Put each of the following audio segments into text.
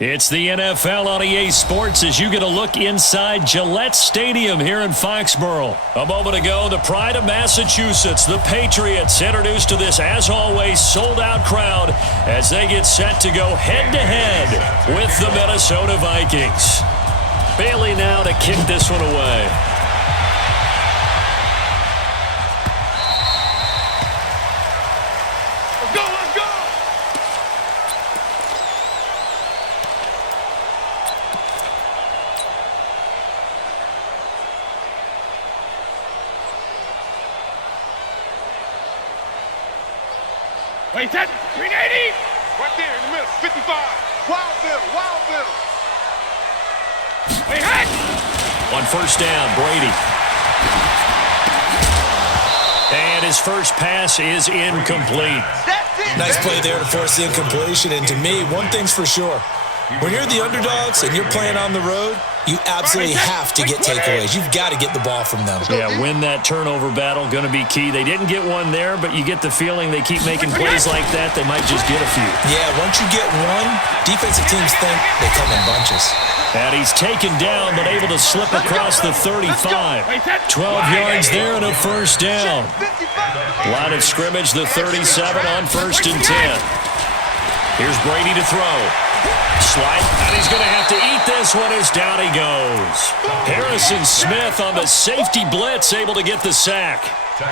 It's the NFL on EA Sports as you get a look inside Gillette Stadium here in Foxborough. A moment ago, the pride of Massachusetts, the Patriots, introduced to this, as always, sold-out crowd as they get set to go head-to-head with the Minnesota Vikings. Bailey now to kick this one away. Wait, 10, 380! Right there in the middle, 55. Wild bill. Wait, hit! On first down, Brady. And his first pass is incomplete. Nice play there to force the incompletion. And to me, one thing's for sure. When you're the underdogs and you're playing on the road, you absolutely have to get takeaways. You've got to get the ball from them. Yeah, win that turnover battle, going to be key. They didn't get one there, but you get the feeling they keep making plays like that, they might just get a few. Yeah, once you get one, defensive teams think they come in bunches. And he's taken down, but able to slip across the 35. 12 yards there and a first down. Line of scrimmage, the 37 on first and 10. Here's Brady to throw. Slide, and he's going to have to eat this one as down he goes. Harrison Smith on the safety blitz, able to get the sack.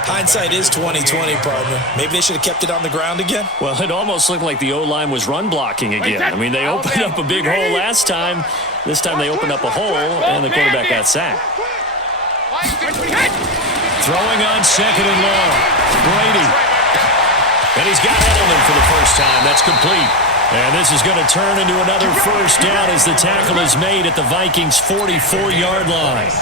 Hindsight is 20/20, partner. Maybe they should have kept it on the ground again. Well, it almost looked like the O-line was run blocking again. I mean, they opened up a big hole last time. This time they opened up a hole, and the quarterback got sacked. Throwing on second and long. Brady. And he's got Edelman for the first time. That's complete. And this is going to turn into another first down as the tackle is made at the Vikings' 44-yard line.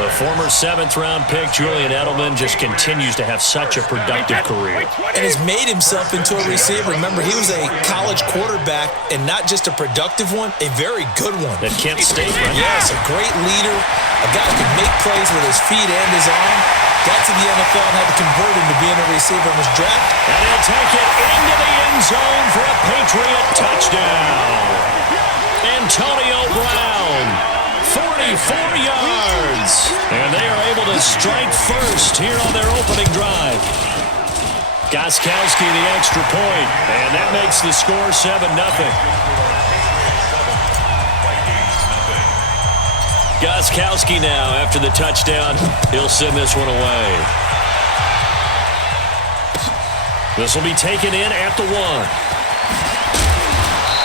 The former seventh-round pick, Julian Edelman, just continues to have such a productive career. And has made himself into a receiver. Remember, he was a college quarterback, and not just a productive one, a very good one. At Kent State, right? Yes, a great leader, a guy who can make plays with his feet and his arm. Got to the NFL and had to convert him to being a receiver and was drafted. And he'll take it into the end zone for a Patriot touchdown. Antonio Brown, 44 yards. And they are able to strike first here on their opening drive. Gostkowski the extra point, and that makes the score 7-0. Gostkowski now, after the touchdown, he'll send this one away. This will be taken in at the 1.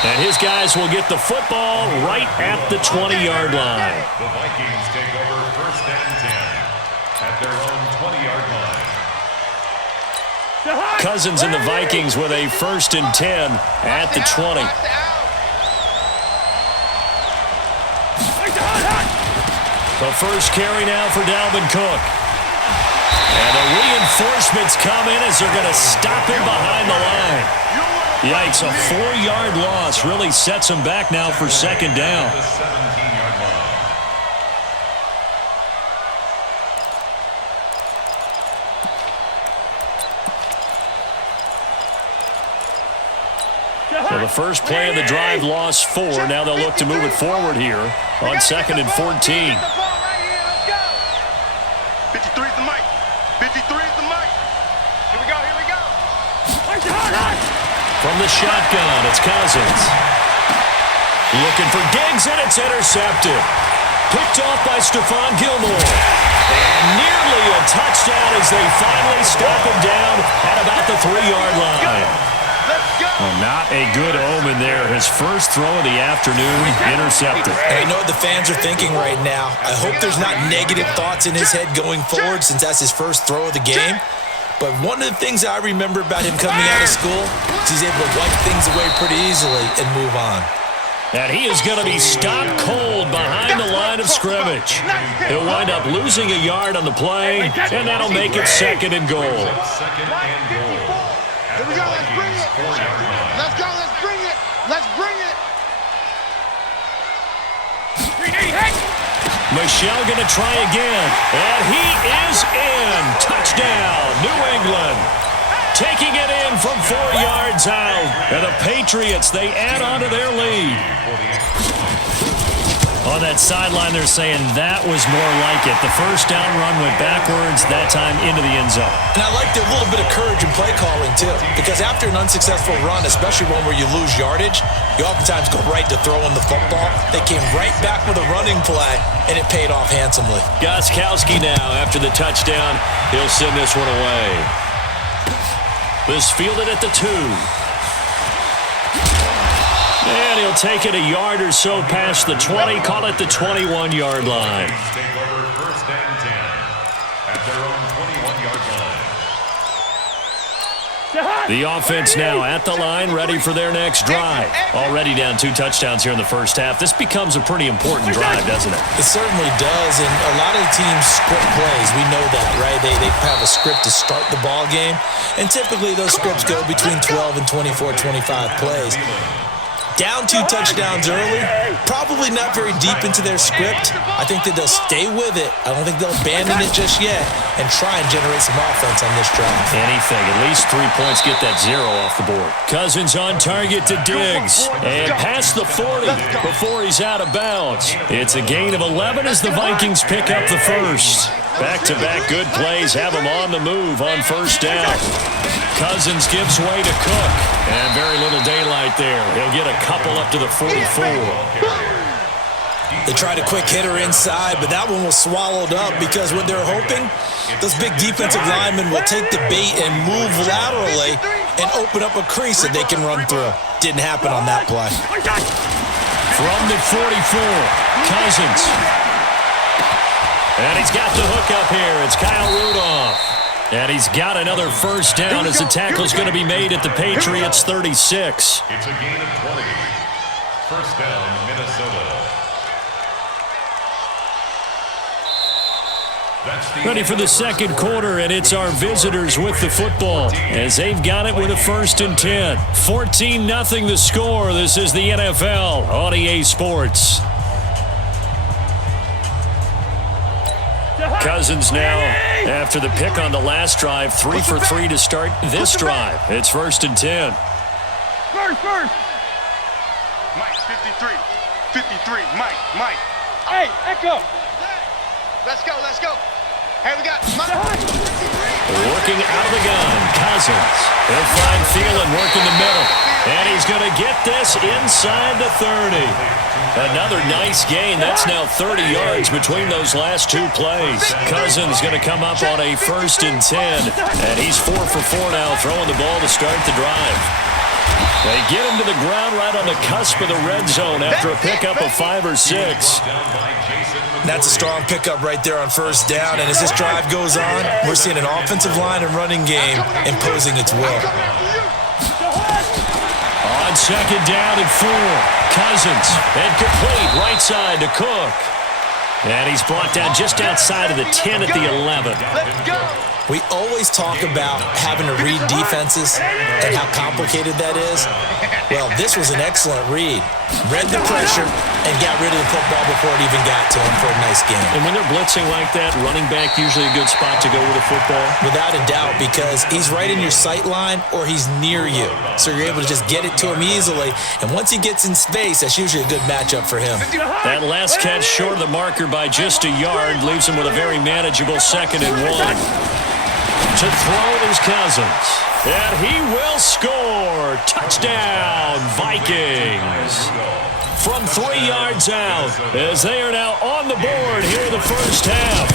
And his guys will get the football right at the 20-yard line. The Vikings take over first and 10 at their own 20-yard line. Cousins and the Vikings with a first and 10 at the 20. The first carry now for Dalvin Cook. And the reinforcements come in as they're going to stop him behind the line. Yikes, a 4-yard loss really sets him back now for second down. So the first play of the drive lost 4. Now they'll look to move it forward here on second and 14. 53 is the mic. 53 is the mic. Here we go. From the shotgun, it's Cousins. Looking for Diggs, and it's intercepted. Picked off by Stephon Gilmore. And nearly a touchdown as they finally stop him down at about the 3-yard line. Well, not a good omen there. His first throw of the afternoon, intercepted. And I know what the fans are thinking right now. I hope there's not negative thoughts in his head going forward since that's his first throw of the game. But one of the things I remember about him coming out of school is he's able to wipe things away pretty easily and move on. And he is going to be stopped cold behind the line of scrimmage. He'll wind up losing a yard on the play, and that'll make it second and goal. Here we go, let's bring it. Let's bring it. Michelle going to try again, and he is in. Touchdown, New England. Taking it in from 4 yards out. And the Patriots, they add on to their lead. On that sideline, they're saying that was more like it. The first down run went backwards, that time into the end zone. And I liked a little bit of courage in play calling, too, because after an unsuccessful run, especially one where you lose yardage, you oftentimes go right to throwing the football. They came right back with a running play, and it paid off handsomely. Gostkowski now, after the touchdown, he'll send this one away. This fielded at the 2. And he'll take it a yard or so past the 20, call it the 21-yard line. Take over first and 10 at their own 21-yard line. The offense now at the line, ready for their next drive. Already down 2 touchdowns here in the first half. This becomes a pretty important drive, doesn't it? It certainly does, and a lot of teams script plays. We know that, right? They have a script to start the ball game, and typically those scripts go between 12 and 24, 25 plays. Down 2 touchdowns early, probably not very deep into their script. I think that they'll stay with it. I don't think they'll abandon it just yet and try and generate some offense on this drive. Anything, at least 3 points, get that 0 off the board. Cousins on target to Diggs, and past the 40 before he's out of bounds. It's a gain of 11 as the Vikings pick up the first. Back-to-back good plays have them on the move on first down. Cousins gives way to Cook, and very little daylight there. He'll get a couple up to the 44. They tried a quick hitter inside, but that one was swallowed up because what they're hoping, those big defensive linemen will take the bait and move laterally and open up a crease that they can run through. Didn't happen on that play. From the 44, Cousins. And he's got the hook up here. It's Kyle Rudolph. And he's got another first down as the tackle's going to be made at the Patriots 36. It's a gain of 20. First down, Minnesota. Ready for the second quarter, and it's our visitors with the football as they've got it with a first and 10. 14-0 the score. This is the NFL on EA Sports. Cousins now, after the pick on the last drive, 3 for 3 to start this drive. It's first and 10. First. Mike, 53. 53. Mike. Hey, Echo. Let's go. Hey, we got Mike. Working out of the gun, Cousins. He'll find Thielen working the middle. And he's going to get this inside the 30. Another nice gain. That's now 30 yards between those last 2 plays. Cousins going to come up on a first and 10. And he's 4 for 4 now, throwing the ball to start the drive. They get him to the ground right on the cusp of the red zone after a pickup of 5 or 6. That's a strong pickup right there on first down, and as this drive goes on, we're seeing an offensive line and running game imposing its will. On second down and 4, Cousins, and complete right side to Cook. And he's brought down just outside of the 10 at the 11. We always talk about having to read defenses and how complicated that is. Well, this was an excellent read. Read the pressure and got rid of the football before it even got to him for a nice game. And when they're blitzing like that, running back usually a good spot to go with a football? Without a doubt, because he's right in your sight line or he's near you. So you're able to just get it to him easily. And once he gets in space, that's usually a good matchup for him. That last catch short of the marker by just a yard leaves him with a very manageable 2nd and 1. To throw is Cousins. And he will score. Touchdown, Vikings. From 3 yards out, as they are now on the board here in the first half.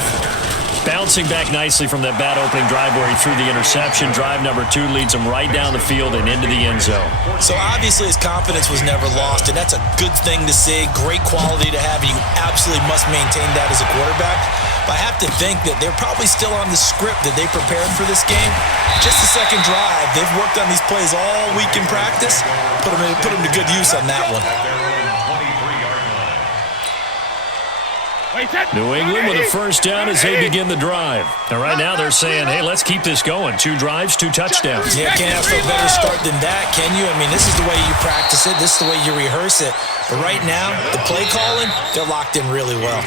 Bouncing back nicely from that bad opening drive where he threw the interception. Drive number 2 leads him right down the field and into the end zone. So obviously his confidence was never lost, and that's a good thing to see. Great quality to have. You absolutely must maintain that as a quarterback. But I have to think that they're probably still on the script that they prepared for this game. Just the second drive. They've worked on these plays all week in practice. Put them to good use on that one. New England with a first down as they begin the drive. And right now they're saying, hey, let's keep this going. 2 drives, 2 touchdowns. Yeah, can't have a better start than that, can you? I mean, this is the way you practice it. This is the way you rehearse it. But right now, the play calling, they're locked in really well.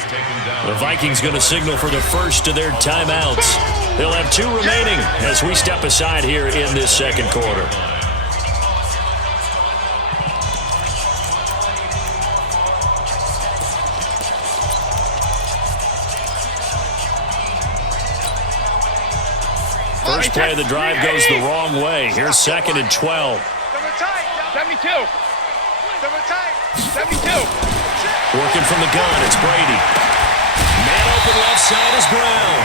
The Vikings going to signal for the first of their timeouts. They'll have 2 remaining as we step aside here in this second quarter. First play of the drive goes the wrong way. Here's 2nd and 12. 72. 72. Working from the gun, it's Brady. Man open left side is Brown.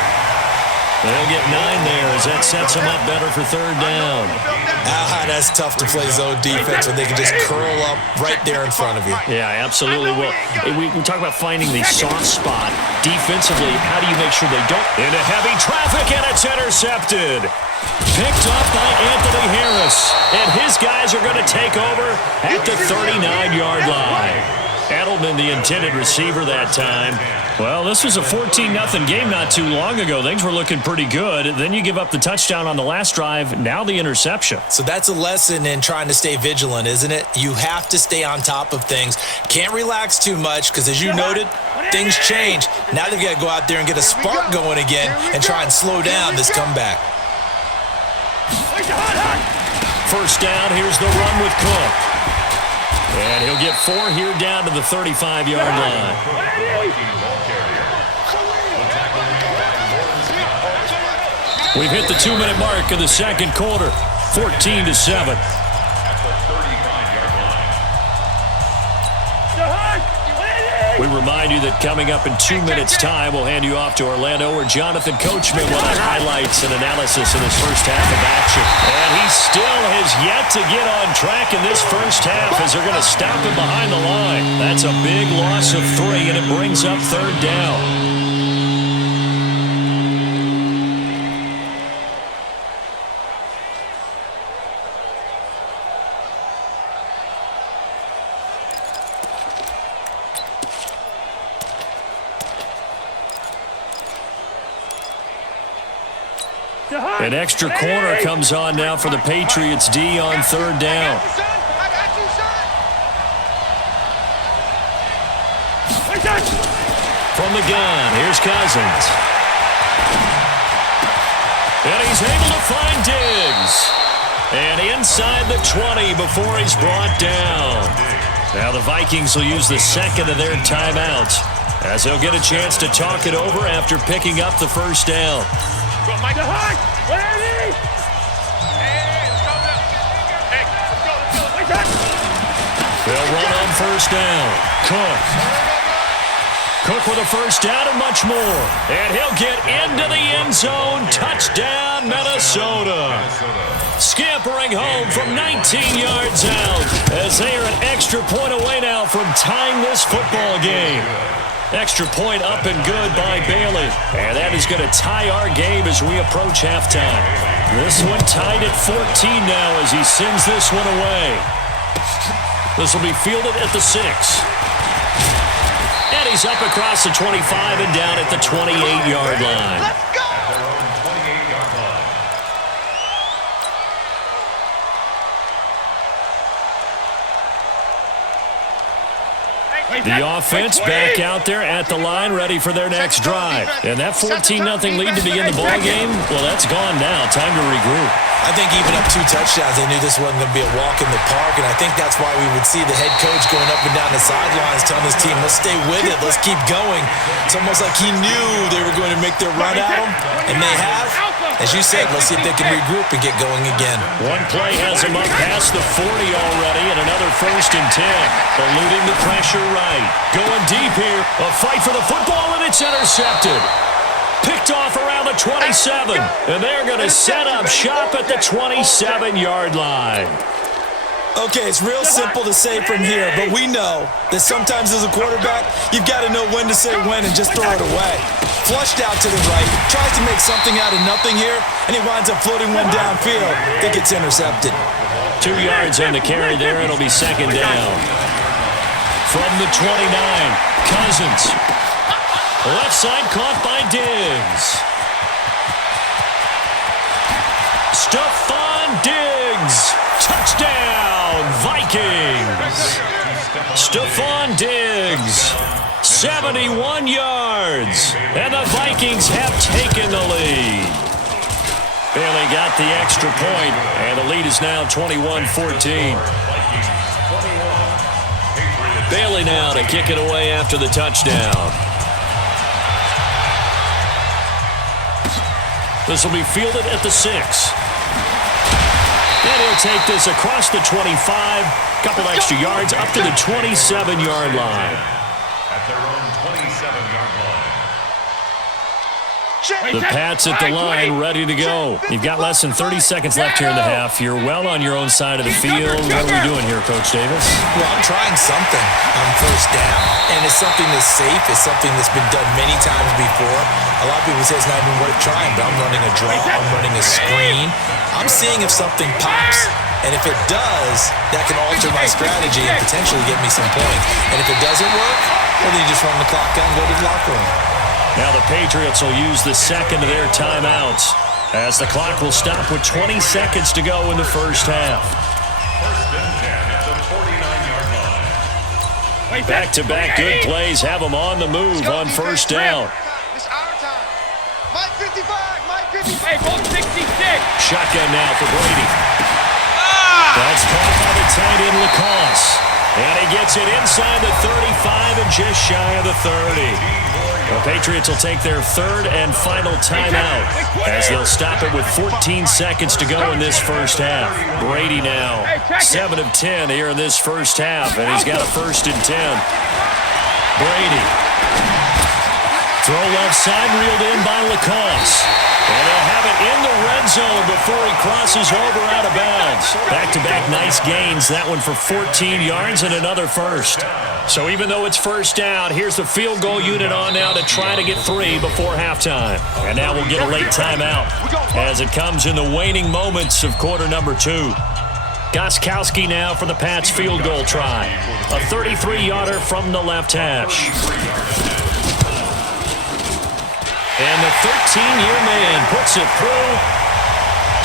They'll get 9 there as that sets them up better for 3rd down. That's tough to play zone defense when they can just curl up right there in front of you. Yeah, absolutely. Well, we talk about finding the soft spot. Defensively, how do you make sure they don't? Into heavy traffic, and it's intercepted. Picked up by Anthony Harris. And his guys are going to take over at the 39-yard line. Edelman, the intended receiver that time. Well, this was a 14-0 game not too long ago. Things were looking pretty good. Then you give up the touchdown on the last drive. Now the interception. So that's a lesson in trying to stay vigilant, isn't it? You have to stay on top of things. Can't relax too much because, as you noted, things change. Now they've got to go out there and get a spark going again and try and slow down this comeback. First down, here's the run with Cook. And he'll get 4 here down to the 35-yard line. We've hit the 2-minute mark of the second quarter, 14-7. We remind you that coming up in 2 minutes' time, we'll hand you off to Orlando, where Jonathan Coachman will have highlights and analysis in his first half of action. And he still has yet to get on track in this first half as they're going to stop him behind the line. That's a big loss of 3, and it brings up 3rd down. An extra corner comes on now for the Patriots D on 3rd down. From the gun, here's Cousins. And he's able to find Diggs. And inside the 20 before he's brought down. Now the Vikings will use the 2nd of their timeouts as they'll get a chance to talk it over after picking up the first down. They'll run on first down. Cook with a first down and much more. And he'll get into the end zone. Touchdown, Minnesota. Scampering home from 19 yards out as they are an extra point away now from tying this football game. Extra point up and good by Bailey. And that is going to tie our game as we approach halftime. This one tied at 14 now as he sends this one away. This will be fielded at the 6. And he's up across the 25 and down at the 28-yard line. Let's go! The offense back out there at the line, ready for their next drive. And that 14-0 lead to begin the ballgame, well, that's gone now. Time to regroup. I think even up 2 touchdowns, they knew this wasn't going to be a walk in the park, and I think that's why we would see the head coach going up and down the sidelines telling his team, let's stay with it, let's keep going. It's almost like he knew they were going to make their run at him, and they have. As you said, let's see if they can regroup and get going again. One play has him up past the 40 already, and another 1st and 10. Eluding the pressure right. Going deep here. A fight for the football, and it's intercepted. Picked off around the 27. And they're going to set up shop at the 27-yard line. Okay, it's real simple to say from here, but we know that sometimes as a quarterback, you've got to know when to say when and just throw it away. Flushed out to the right, tries to make something out of nothing here, and he winds up floating one downfield that gets intercepted. 2 yards on the carry there. It'll be 2nd down. From the 29, Cousins. Left side caught by Diggs. Stephon Diggs. Touchdown, Vikings. Stephon Diggs. 71 yards. And the Vikings have taken the lead. Bailey got the extra point, and the lead is now 21-14. Bailey now to kick it away after the touchdown. This will be fielded at the 6. And he'll take this across the 25, couple extra yards up to the 27-yard line. At their own 27-yard line. The Pats at the line, ready to go. You've got less than 30 seconds left here in the half. You're well on your own side of the field. What are we doing here, Coach Davis? Well, I'm trying something on first down, and it's something that's safe. It's something that's been done many times before. A lot of people say it's not even worth trying, but I'm running a draw. I'm running a screen. I'm seeing if something pops, and if it does, that can alter my strategy and potentially get me some points. And if it doesn't work, well, then you just run the clock out and go to the locker room. Now the Patriots will use the second of their timeouts as the clock will stop with 20 seconds to go in the first half. First and 10 at the 49-yard line. Back-to-back good plays have them on the move on first down. It's our time. Mike 55, Mike 55. Hey, ball 66. Shotgun now for Brady. That's caught by the tight end Lacoste. And he gets it inside the 35 and just shy of the 30. The Patriots will take their third and final timeout as they'll stop it with 14 seconds to go in this first half. Brady now 7 of 10 here in this first half, and he's got a first and 10. Brady. Throw left side, reeled in by Lacoste. And they'll have it in the red zone before he crosses over out of bounds. Back-to-back nice gains. That one for 14 yards and another first. So even though it's first down, here's the field goal unit on now to try to get 3 before halftime. And now we'll get a late timeout as it comes in the waning moments of quarter number 2. Gostkowski now for the Pats field goal try. A 33-yarder from the left hash. And the 13-year man puts it through.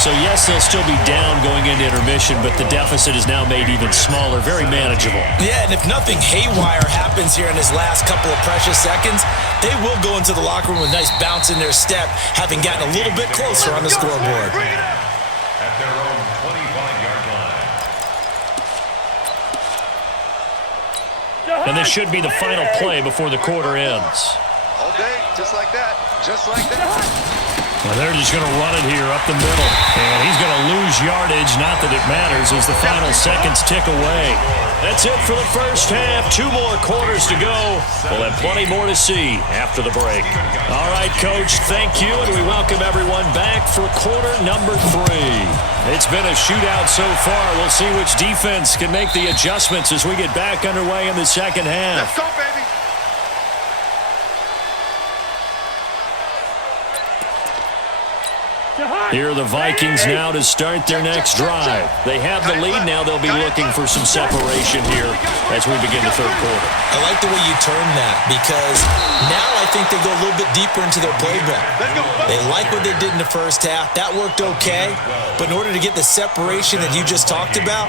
So, yes, they'll still be down going into intermission, but the deficit is now made even smaller, very manageable. Yeah, and if nothing haywire happens here in his last couple of precious seconds, they will go into the locker room with a nice bounce in their step, having gotten a little bit closer on the scoreboard. At their own 25-yard line. And this should be the final play before the quarter ends. All day, just like that. Just like that. Well, they're just going to run it here up the middle. And he's going to lose yardage, not that it matters, as the final seconds tick away. That's it for the first half. 2 more quarters to go. We'll have plenty more to see after the break. All right, Coach, thank you, and we welcome everyone back for quarter number 3. It's been a shootout so far. We'll see which defense can make the adjustments as we get back underway in the second half. Let's go, baby. Here are the Vikings now to start their next drive. They have the lead now. They'll be looking for some separation here as we begin the third quarter. I like the way you term that because now I think they go a little bit deeper into their playbook. They like what they did in the first half. That worked okay. But in order to get the separation that you just talked about,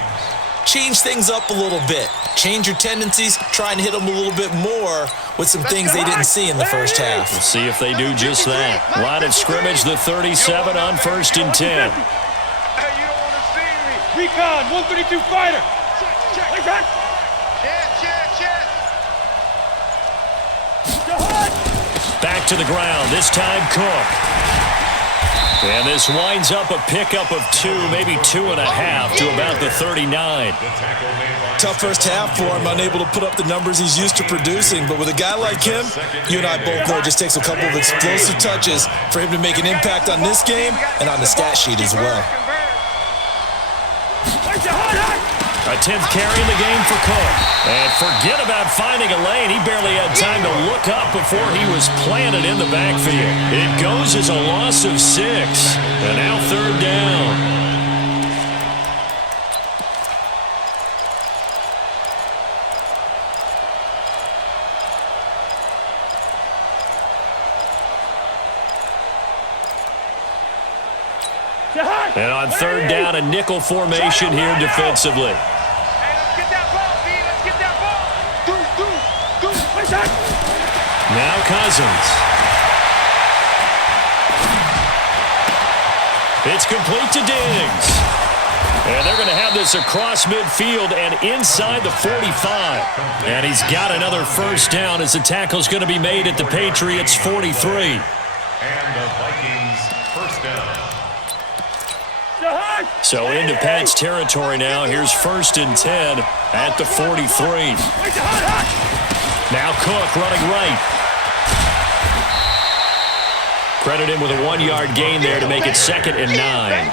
change things up a little bit. Change your tendencies, try and hit them a little bit more with some things they didn't see in the first half. We'll see if they do just that. Line of scrimmage, the 37 on first and 10. Hey, you don't want to see me. Recon, 132 fighter. Check. Back to the ground, this time Cook. And this winds up a pickup of 2, maybe 2.5 to about the 39. Tough first half for him, unable to put up the numbers he's used to producing. But with a guy like him, you and I both know it just takes a couple of explosive touches for him to make an impact on this game and on the stat sheet as well. A 10th carry in the game for Cook. And forget about finding a lane. He barely had time to look up before he was planted in the backfield. It goes as a loss of 6. And now third down. And on third down, a nickel formation here defensively. Now Cousins. It's complete to Diggs. And they're going to have this across midfield and inside the 45. And he's got another first down as the tackle's going to be made at the Patriots' 43. And the Vikings first So into Pat's territory now. Here's 1st and 10 at the 43. Now Cook running right. Credit him with a 1-yard gain there to make it 2nd and 9.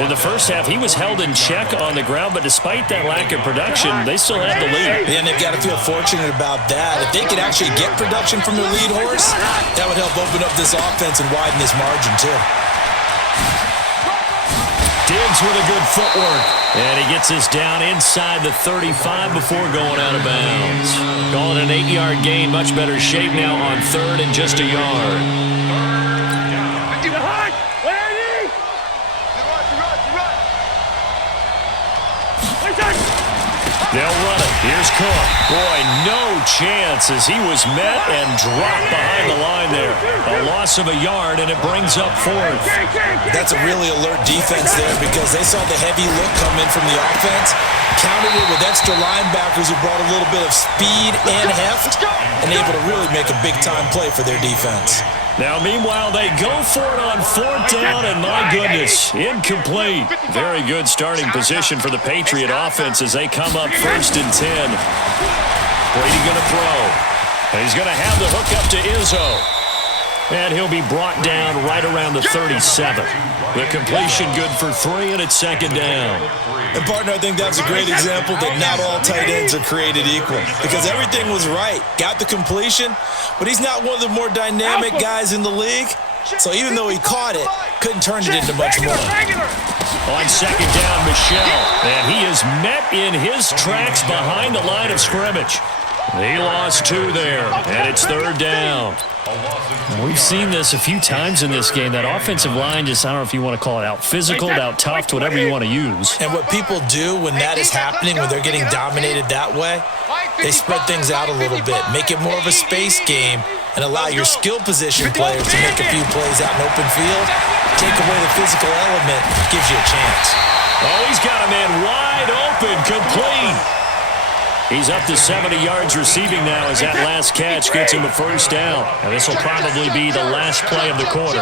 In the first half, he was held in check on the ground, but despite that lack of production, they still had the lead. And they've got to feel fortunate about that. If they could actually get production from their lead horse, that would help open up this offense and widen this margin too. Diggs with a good footwork, and he gets this down inside the 35 before going out of bounds. Calling an 8-yard gain, much better shape now on 3rd and just a yard. They'll run it. Here's Cook. Boy, no chance as he was met and dropped behind the line there. A loss of a yard, and it brings up 4th. That's a really alert defense there because they saw the heavy look come in from the offense, countered it with extra linebackers who brought a little bit of speed and heft, and able to really make a big-time play for their defense. Now, meanwhile, they go for it on 4th down, and my goodness, incomplete. Very good starting position for the Patriot offense as they come up 1st and 10. Brady going to throw. And he's going to have the hook up to Izzo. And he'll be brought down right around the 37. The completion good for 3, and it's 2nd down. And, partner, I think that's a great example that not all tight ends are created equal because everything was right. Got the completion, but he's not one of the more dynamic guys in the league. So even though he caught it, couldn't turn it into much more. On 2nd down, Michelle. And he is met in his tracks behind the line of scrimmage. He lost 2 there, and it's 3rd down. We've seen this a few times in this game. That offensive line just, I don't know if you want to call it out physical, out tough, whatever you want to use. And what people do when that is happening, when they're getting dominated that way, they spread things out a little bit, make it more of a space game, and allow your skill position players to make a few plays out in open field. Take away the physical element, gives you a chance. Oh, he's got a man wide open, complete. He's up to 70 yards receiving now as that last catch gets him a 1st down. And this will probably be the last play of the quarter.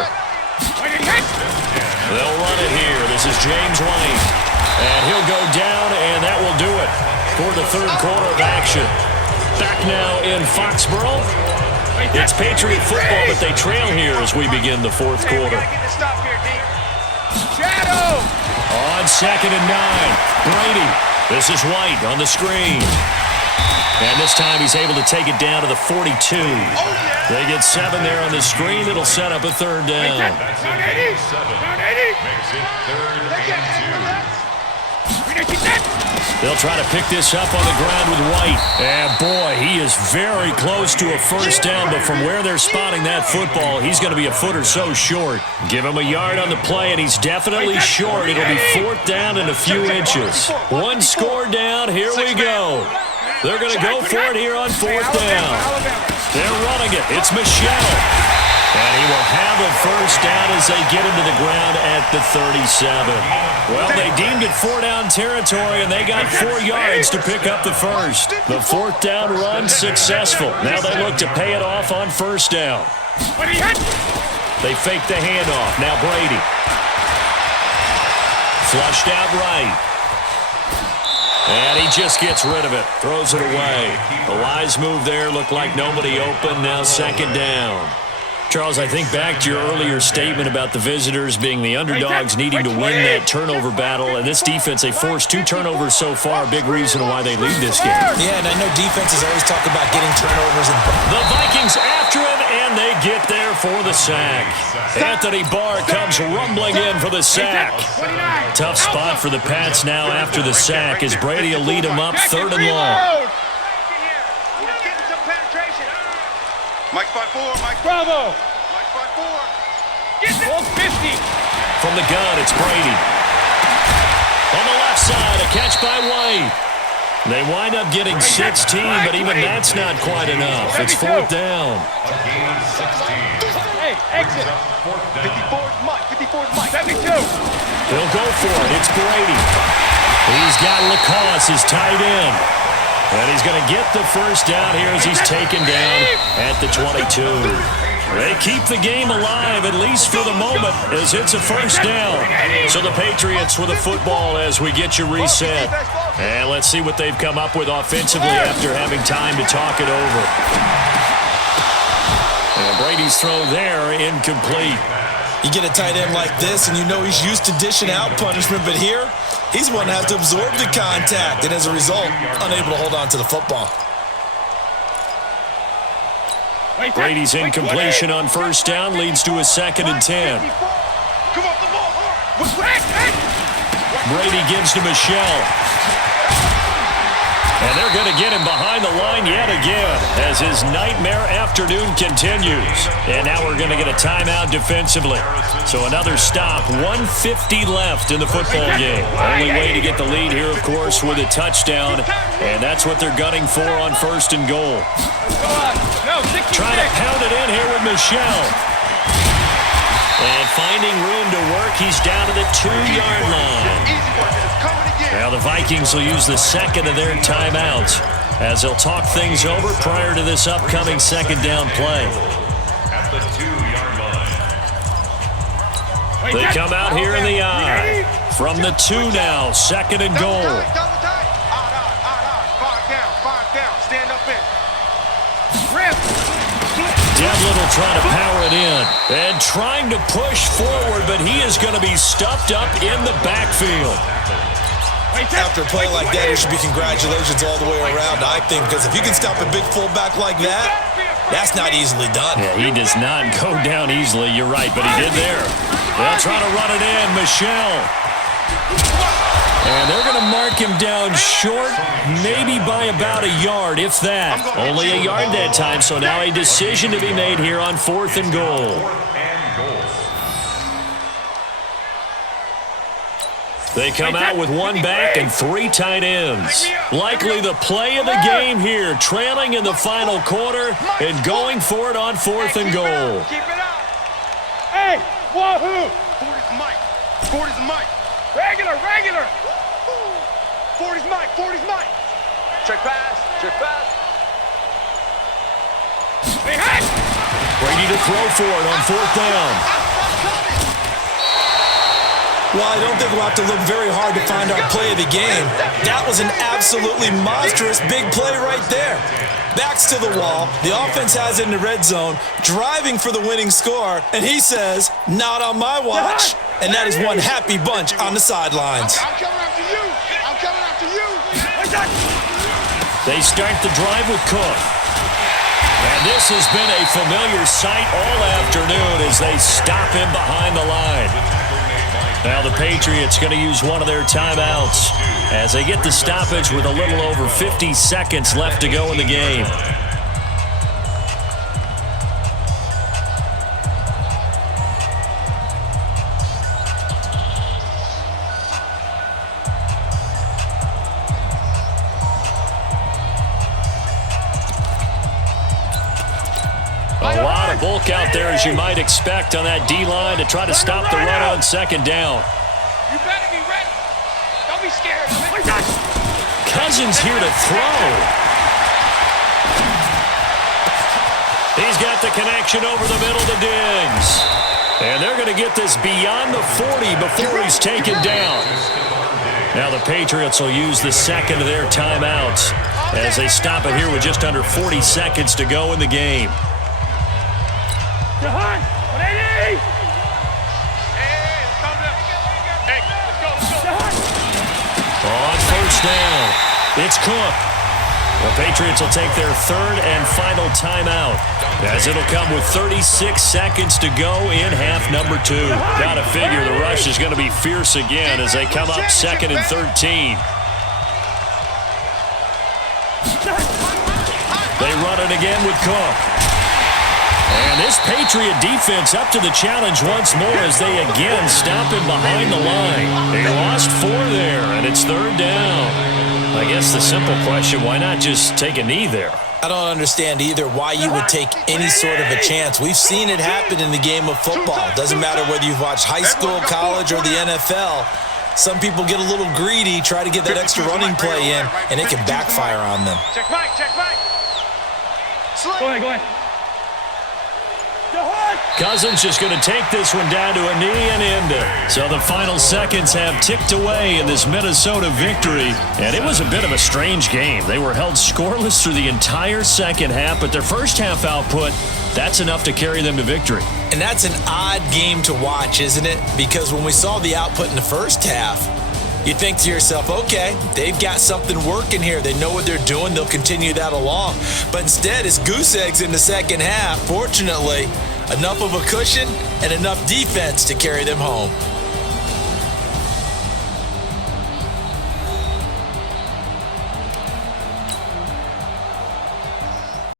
They'll run it here. This is James Wayne. And he'll go down, and that will do it for the 3rd quarter of action. Back now in Foxborough. It's Patriot football, but they trail here as we begin the 4th quarter. On 2nd and 9, Brady. This is White on the screen. And this time he's able to take it down to the 42. They get 7 there on the screen. It'll set up a 3rd down. Makes it 3rd and 2. They'll try to pick this up on the ground with White. And boy, he is very close to a 1st down, but from where they're spotting that football, he's going to be a foot or so short. Give him a yard on the play, and he's definitely short. It'll be 4th down and a few inches. 1 score down. Here we go. They're going to go for it here on 4th down. They're running it. It's Michelle. And he will have a 1st down as they get him to the ground at the 37. Well, they deemed it 4-down territory, and they got 4 yards to pick up the 1st. The 4th down run successful. Now they look to pay it off on 1st down. They fake the handoff. Now Brady. Flushed out right. And he just gets rid of it. Throws it away. A wise move there. Looked like nobody open. Now 2nd down. Charles, I think back to your earlier statement about the visitors being the underdogs needing to win that turnover battle. And this defense, they forced 2 turnovers so far. A big reason why they lead this game. Yeah, and I know defenses always talk about getting turnovers. The Vikings after him, and they get there for the sack. Anthony Barr comes rumbling in for the sack. Tough spot for the Pats now after the sack as Brady will lead them up 3rd and long. Mike 5-4, Mike Bravo. Mike 5-4. Get this. 50. From the gun, it's Brady. On the left side, a catch by White. They wind up getting 16, but even that's not quite enough. It's 4th down. Hey, exit. 54's Mike. 54's Mike. 72. He'll go for it. It's Brady. He's got Lacoste, his tight end. And he's going to get the 1st down here as he's taken down at the 22. They keep the game alive, at least for the moment, as it's a first down. So the Patriots with the football as we get you reset. And let's see what they've come up with offensively after having time to talk it over. And Brady's throw there, incomplete. You get a tight end like this, and you know he's used to dishing out punishment, but here, he's one that has to absorb the contact, and as a result, unable to hold on to the football. Brady's incompletion on first down leads to a 2nd and 10. Brady gives to Michelle. And they're going to get him behind the line yet again as his nightmare afternoon continues. And now we're going to get a timeout defensively. So another stop, 1:50 left in the football game. Only way to get the lead here, of course, with a touchdown. And that's what they're gunning for on 1st and goal. Trying to pound it in here with Michelle. And finding room to work, he's down to the 2-yard line. Now the Vikings will use the 2nd of their timeouts as they'll talk things over prior to this upcoming 2nd down play. At the 2-yard line. They come out here in the eye. From the 2 now, 2nd and goal. Stand up in. Dead Little trying to power it in and trying to push forward, but he is going to be stuffed up in the backfield. After a play like that, there should be congratulations all the way around, I think, because if you can stop a big fullback like that, that's not easily done. Yeah, he does not go down easily, you're right, but he did there. They'll try to run it in, Michelle. And they're going to mark him down short, maybe by about a yard, if that. Only a yard that time, so now a decision to be made here on 4th and goal. They come out with 1 back and 3 tight ends. Likely the play of the game here, trailing in the final quarter and going for it on 4th and goal. Keep it up. Hey, wahoo! Forty's Mike. Forty's Mike. Regular. 40's Mike. Check pass. Brady to throw for it on 4th down. Well, I don't think we'll have to look very hard to find our play of the game. That was an absolutely monstrous big play right there. Backs to the wall. The offense has it in the red zone, driving for the winning score, and he says, not on my watch. And that is one happy bunch on the sidelines. I'm coming after you. They start the drive with Cook. And this has been a familiar sight all afternoon as they stop him behind the line. Now the Patriots going to use one of their timeouts as they get the stoppage with a little over 50 seconds left to go in the game. A lot of bulk out there, as you might expect, on that D-line to try to stop the run on 2nd down. You better be ready. Don't be scared. Cousins here to throw. He's got the connection over the middle to Diggs. And they're going to get this beyond the 40 before he's taken down. Now the Patriots will use the 2nd of their timeouts as they stop it here with just under 40 seconds to go in the game. Jahan, 180! On 1st down, it's Cook. The Patriots will take their 3rd and final timeout as it'll come with 36 seconds to go in half number 2. Gotta figure the rush is going to be fierce again as they come up 2nd and 13. They run it again with Cook. And this Patriot defense up to the challenge once more as they again stop him behind the line. They lost 4 there, and it's 3rd down. I guess the simple question, why not just take a knee there? I don't understand either why you would take any sort of a chance. We've seen it happen in the game of football. Doesn't matter whether you've watched high school, college, or the NFL. Some people get a little greedy, try to get that extra running play in, and it can backfire on them. Check Mike. Go ahead. Cousins just going to take this one down to a knee and end it. So the final seconds have ticked away in this Minnesota victory. And it was a bit of a strange game. They were held scoreless through the entire second half, but their first half output, that's enough to carry them to victory. And that's an odd game to watch, isn't it? Because when we saw the output in the first half, you think to yourself, okay, they've got something working here. They know what they're doing. They'll continue that along. But instead, it's goose eggs in the second half. Fortunately, enough of a cushion and enough defense to carry them home.